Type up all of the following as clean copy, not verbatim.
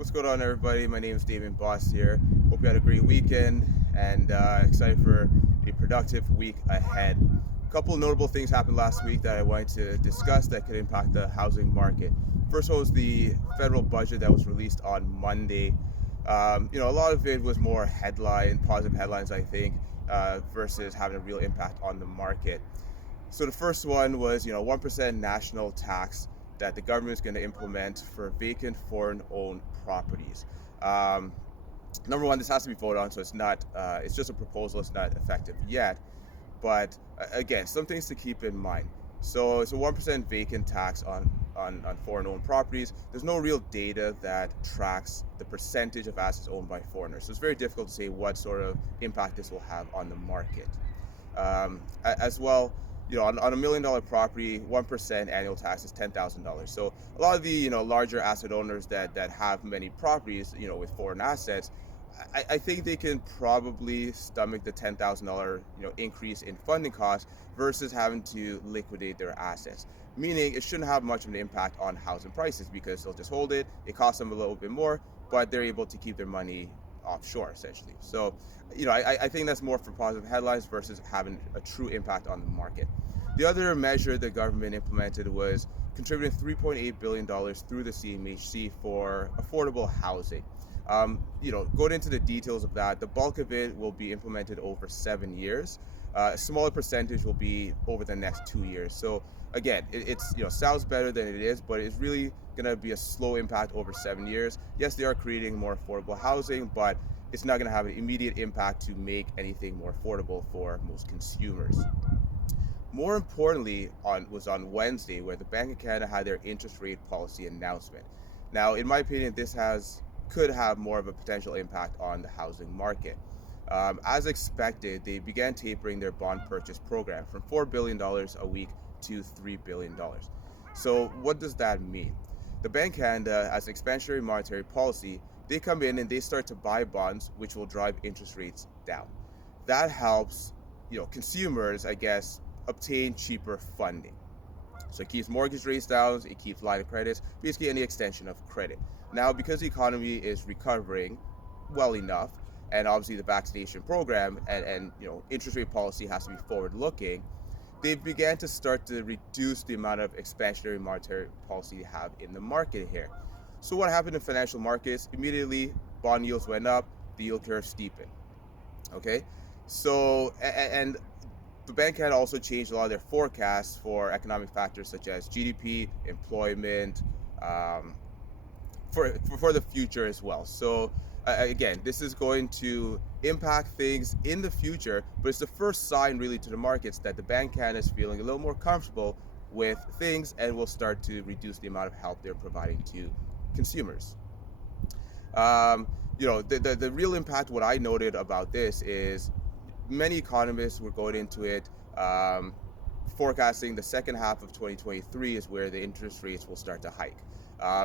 What's going on, everybody? My name is Damien Boss here. Hope you had a great weekend and excited for a productive week ahead. A couple of notable things happened last week that I wanted to discuss that could impact the housing market. First one was the federal budget that was released on Monday. A lot of it was more positive headlines, I think, versus having a real impact on the market. So the first one was, 1% national tax that the government is going to implement for vacant foreign-owned properties. Um, Number one, this has to be voted on, so it's not. It's just a proposal. It's not effective yet. But again, some things to keep in mind. So it's a 1% vacant tax on foreign-owned properties. There's no real data that tracks the percentage of assets owned by foreigners. So it's very difficult to say what sort of impact this will have on the market. As well, on a $1 million property, 1% annual tax is $10,000. So a lot of the larger asset owners that have many properties, with foreign assets, I think they can probably stomach the $10,000 increase in funding costs versus having to liquidate their assets. Meaning it shouldn't have much of an impact on housing prices because they'll just hold it. It costs them a little bit more, but they're able to keep their money offshore essentially. So, I think that's more for positive headlines versus having a true impact on the market. The other measure the government implemented was contributing $3.8 billion through the CMHC for affordable housing. Going into the details of that, the bulk of it will be implemented over 7 years. A smaller percentage will be over the next 2 years. So again, it's sounds better than it is, but it's really going to be a slow impact over 7 years. Yes, they are creating more affordable housing, but it's not going to have an immediate impact to make anything more affordable for most consumers. More importantly, was on Wednesday, where the Bank of Canada had their interest rate policy announcement. Now, in my opinion, could have more of a potential impact on the housing market. As expected, they began tapering their bond purchase program from $4 billion a week to $3 billion. So what does that mean? The Bank of Canada, as expansionary monetary policy, they come in and they start to buy bonds, which will drive interest rates down. That helps, consumers, I guess, obtain cheaper funding. So it keeps mortgage rates down, it keeps line of credits, basically any extension of credit. Now, because the economy is recovering well enough, and obviously the vaccination program and interest rate policy has to be forward looking, they began to start to reduce the amount of expansionary monetary policy they have in the market here. So what happened in financial markets? Immediately, bond yields went up, the yield curve steepened. Okay, so and the bank had also changed a lot of their forecasts for economic factors such as GDP, employment, for the future as well. So again, this is going to impact things in the future, but it's the first sign really to the markets that the Bank of Canada is feeling a little more comfortable with things and will start to reduce the amount of help they're providing to consumers. The real impact, what I noted about this is many economists were going into it forecasting the second half of 2023 is where the interest rates will start to hike.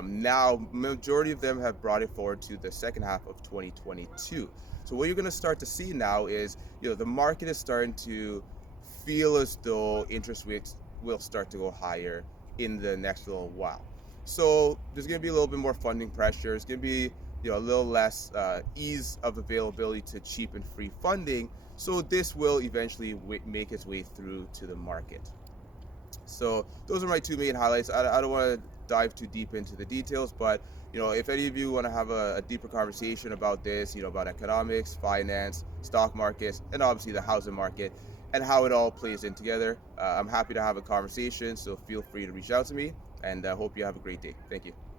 Now, majority of them have brought it forward to the second half of 2022. So what you're going to start to see now is, the market is starting to feel as though interest rates will start to go higher in the next little while. So there's going to be a little bit more funding pressure. It's going to be a little less ease of availability to cheap and free funding. So this will eventually make its way through to the market. So those are my two main highlights. I don't want to dive too deep into the details, but if any of you want to have a deeper conversation about this, about economics, finance, stock markets, and obviously the housing market and how it all plays in together, I'm happy to have a conversation. So feel free to reach out to me, and I hope you have a great day. Thank you.